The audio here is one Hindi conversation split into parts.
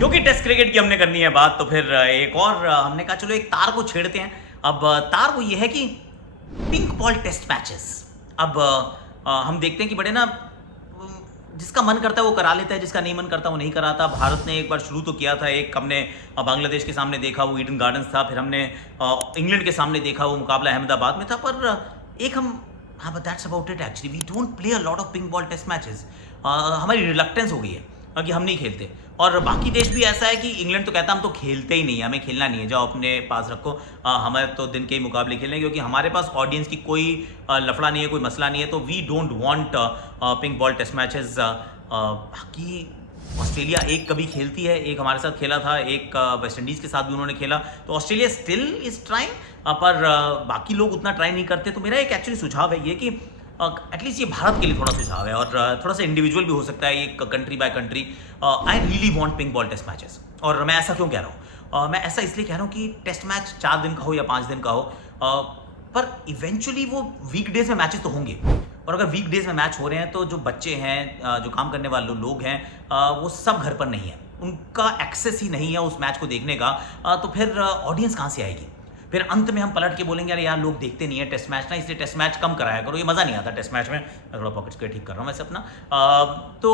क्योंकि टेस्ट क्रिकेट की हमने करनी है बात, तो फिर एक और हमने कहा चलो एक तार को छेड़ते हैं। अब तार वो ये है कि पिंक बॉल टेस्ट मैचेस। अब हम देखते हैं कि बड़े ना जिसका मन करता है वो करा लेता है, जिसका नहीं मन करता वो नहीं कराता। भारत ने एक बार शुरू तो किया था, एक हमने बांग्लादेश के सामने देखा, वो ईडन गार्डन्स था। फिर हमने इंग्लैंड के सामने देखा, वो मुकाबला अहमदाबाद में था। पर एक हम हाँ but that's about it actually. We don't play a lot of pink ball test matches. हमारी रिलक्टेंस हो गई है कि हम नहीं खेलते। और बाकी देश भी ऐसा है कि इंग्लैंड तो कहता हम तो खेलते ही नहीं है, हमें खेलना नहीं है, जाओ अपने पास रखो, हमारे तो दिन के ही मुकाबले खेलने, क्योंकि हमारे पास ऑडियंस की कोई लफड़ा नहीं है, कोई मसला नहीं है। तो we don't want pink ball test matches. बाकी ऑस्ट्रेलिया एक कभी खेलती है, एक हमारे साथ खेला था, एक वेस्ट इंडीज़ के साथ भी उन्होंने खेला। तो ऑस्ट्रेलिया स्टिल इज ट्राइंग, पर बाकी लोग उतना ट्राई नहीं करते। तो मेरा एक एक्चुअली सुझाव है ये कि एटलीस्ट ये भारत के लिए थोड़ा सुझाव है, और थोड़ा सा इंडिविजुअल भी हो सकता है, ये country by country. I really want pink ball test matches. और मैं ऐसा क्यों कह रहा हूँ? मैं ऐसा इसलिए कह रहा हूँ कि टेस्ट मैच 4 दिन का हो या 5 दिन का हो, पर इवेंचुअली वो वीकडेज में मैचेस तो होंगे। और अगर वीकडेज में मैच हो रहे हैं तो जो बच्चे हैं, जो काम करने वाले लोग हैं, वो सब घर पर नहीं है, उनका एक्सेस ही नहीं है उस मैच को देखने का। तो फिर ऑडियंस कहाँ से आएगी? फिर अंत में हम पलट के बोलेंगे अरे यार लोग देखते नहीं है टेस्ट मैच ना, इसलिए टेस्ट मैच कम कराया करो, ये मज़ा नहीं आता टेस्ट मैच में। मैं थोड़ा पॉकेट्स को ठीक कर रहा हूँ वैसे अपना। तो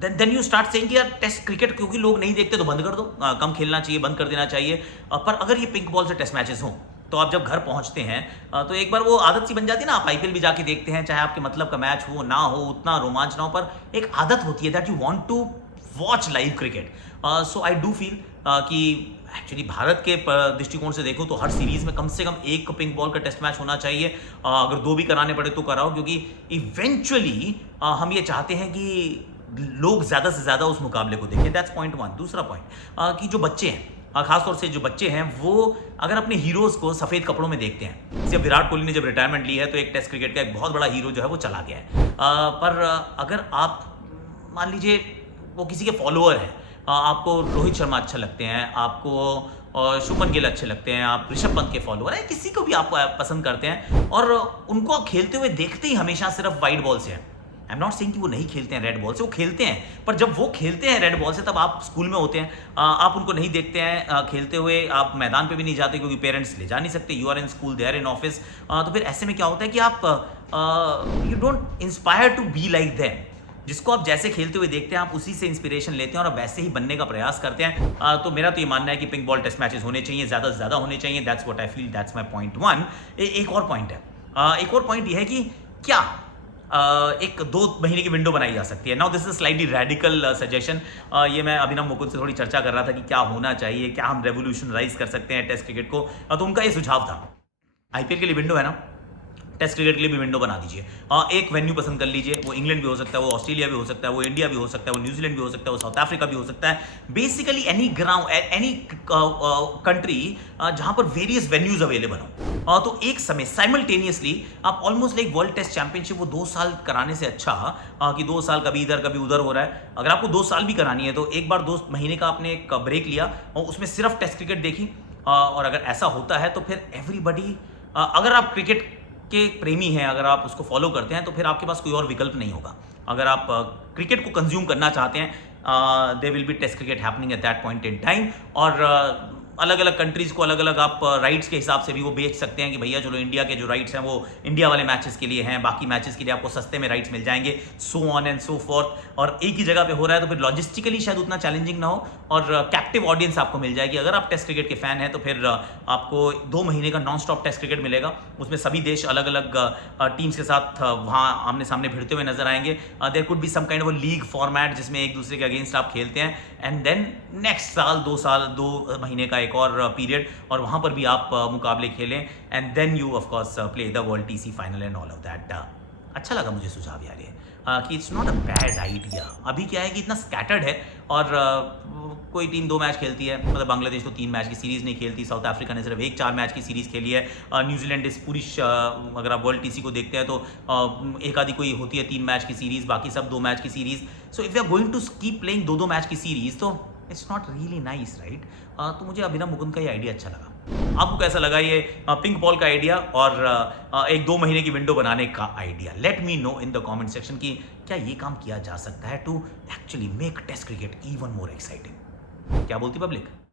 देन यू स्टार्ट सेइंग कि यार टेस्ट क्रिकेट क्योंकि लोग नहीं देखते तो बंद कर दो, कम खेलना चाहिए, बंद कर देना चाहिए। पर अगर ये पिंक बॉल से टेस्ट मैचेस हों तो आप जब घर पहुंचते हैं तो एक बार वो आदत सी बन जाती है ना, आप आईपीएल भी जाके देखते हैं, चाहे आपके मतलब का मैच हो ना हो, उतना रोमांच ना हो, पर एक आदत होती है that you want to watch live cricket. So I do feel कि एक्चुअली भारत के दृष्टिकोण से देखो तो हर सीरीज में कम से कम एक पिंक बॉल का टेस्ट मैच होना चाहिए। अगर 2 भी कराने पड़े तो कराओ, क्योंकि इवेंचुअली हम ये चाहते हैं कि लोग ज़्यादा से ज़्यादा उस मुकाबले को देखें। That's point 1। दूसरा पॉइंट कि जो बच्चे हैं, खासतौर से जो बच्चे हैं, वो अगर अपने हीरोज़ को सफ़ेद कपड़ों में देखते हैं, जैसे विराट कोहली ने जब रिटायरमेंट ली है तो एक टेस्ट क्रिकेट का एक बहुत बड़ा हीरो जो है वो चला गया है। पर अगर आप मान लीजिए वो किसी के फॉलोअर हैं, आपको रोहित शर्मा अच्छे लगते हैं, आपको शुभमन गिल अच्छे लगते हैं, आप ऋषभ पंत के फॉलोअर हैं, किसी को भी आप पसंद करते हैं, और उनको आप खेलते हुए देखते ही हमेशा सिर्फ वाइट बॉल से हैं। आई एम नॉट सेइंग कि वो नहीं खेलते हैं रेड बॉल से, वो खेलते हैं, पर जब वो खेलते हैं रेड बॉल से तब आप स्कूल में होते हैं, आप उनको नहीं देखते हैं खेलते हुए, आप मैदान पे भी नहीं जाते क्योंकि पेरेंट्स ले जा नहीं सकते, you are in school, they are in office. तो फिर ऐसे में क्या होता है कि आप you don't inspire to be like them. जिसको आप जैसे खेलते हुए देखते हैं आप उसी से इंस्पिरेशन लेते हैं और वैसे ही बनने का प्रयास करते हैं। तो मेरा तो ये मानना है कि पिंक बॉल टेस्ट मैचेस होने चाहिए, ज़्यादा से ज़्यादा होने चाहिए। That's what I feel, that's my point 1। एक और पॉइंट है, एक और पॉइंट ये है कि क्या एक 2 महीने की विंडो बनाई जा सकती है। Now this is slightly radical suggestion. ये मैं अभिनव मुकुंद से थोड़ी चर्चा कर रहा था कि क्या होना चाहिए, क्या हम रेवोल्यूशनराइज कर सकते हैं टेस्ट क्रिकेट को। तो उनका ये सुझाव था, आईपीएल के लिए विंडो है ना, टेस्ट क्रिकेट के लिए भी विंडो बना दीजिए। एक वेन्यू पसंद कर लीजिए, वो इंग्लैंड भी हो सकता है, वो ऑस्ट्रेलिया भी हो सकता है, वो इंडिया भी हो सकता है, वो न्यूजीलैंड भी हो सकता है, वो साउथ अफ्रीका भी हो सकता है। Basically any ground, any country जहां पर वेरियस वेन्यूज अवेलेबल हो। तो एक समय साइमल्टेनियसली आप almost like world test championship, वो 2 साल कराने से अच्छा कि 2 साल कभी इधर कभी उधर हो रहा है। अगर आपको 2 साल भी करानी है तो एक बार 2 महीने का आपने एक ब्रेक लिया और उसमें सिर्फ टेस्ट क्रिकेट देखी। और अगर ऐसा होता है तो फिर एवरीबडी, अगर आप क्रिकेट के प्रेमी हैं, अगर आप उसको फॉलो करते हैं तो फिर आपके पास कोई और विकल्प नहीं होगा। अगर आप क्रिकेट को कंज्यूम करना चाहते हैं, they will be test cricket happening at that point in time. और अलग अलग कंट्रीज़ को अलग अलग आप राइट्स के हिसाब से भी वो बेच सकते हैं कि भैया चलो इंडिया के जो राइट्स हैं वो इंडिया वाले मैचेस के लिए हैं, बाकी मैचेस के लिए आपको सस्ते में राइट्स मिल जाएंगे, so on and so fourth. और एक ही जगह पे हो रहा है तो फिर लॉजिस्टिकली शायद उतना चैलेंजिंग ना हो, और कैप्टिव ऑडियंस आपको मिल जाएगी। अगर आप टेस्ट क्रिकेट के फैन हैं तो फिर आपको 2 महीने का नॉन स्टॉप टेस्ट क्रिकेट मिलेगा। उसमें सभी देश अलग अलग टीम्स के साथ वहाँ आमने सामने भिड़ते हुए नजर आएंगे। There could be some kind of league format जिसमें एक दूसरे के अगेंस्ट आप खेलते हैं, एंड देन नेक्स्ट साल 2 महीने का एक और पीरियड, और वहां पर भी आप मुकाबले खेलें, and then you of course play the world TC final and all of that. अच्छा लगा मुझे सुझाव यार ये, कि it's not a bad idea. अभी क्या है कि इतना स्कैटर्ड है, और कोई टीम 2 मैच खेलती है, मतलब बांग्लादेश तो 3 मैच की सीरीज नहीं खेलती, साउथ अफ्रीका ने सिर्फ एक 4 मैच की सीरीज खेली है, न्यूजीलैंड इस पूरी अगर आप वर्ल्ड टीसी को देखते हैं तो एक आधी कोई होती है 3 मैच की सीरीज, बाकी सब 2 मैच की series. So if you are going to keep playing 2-2 match की सीरीज तो it's not really nice, right? तो मुझे अभिनव मुकुंद का ये आइडिया अच्छा लगा। आपको कैसा लगा ये पिंक बॉल का आइडिया और एक 2 महीने की विंडो बनाने का idea? Let me know in the comment section कि क्या ये काम किया जा सकता है to actually make test cricket even more exciting? क्या बोलती पब्लिक?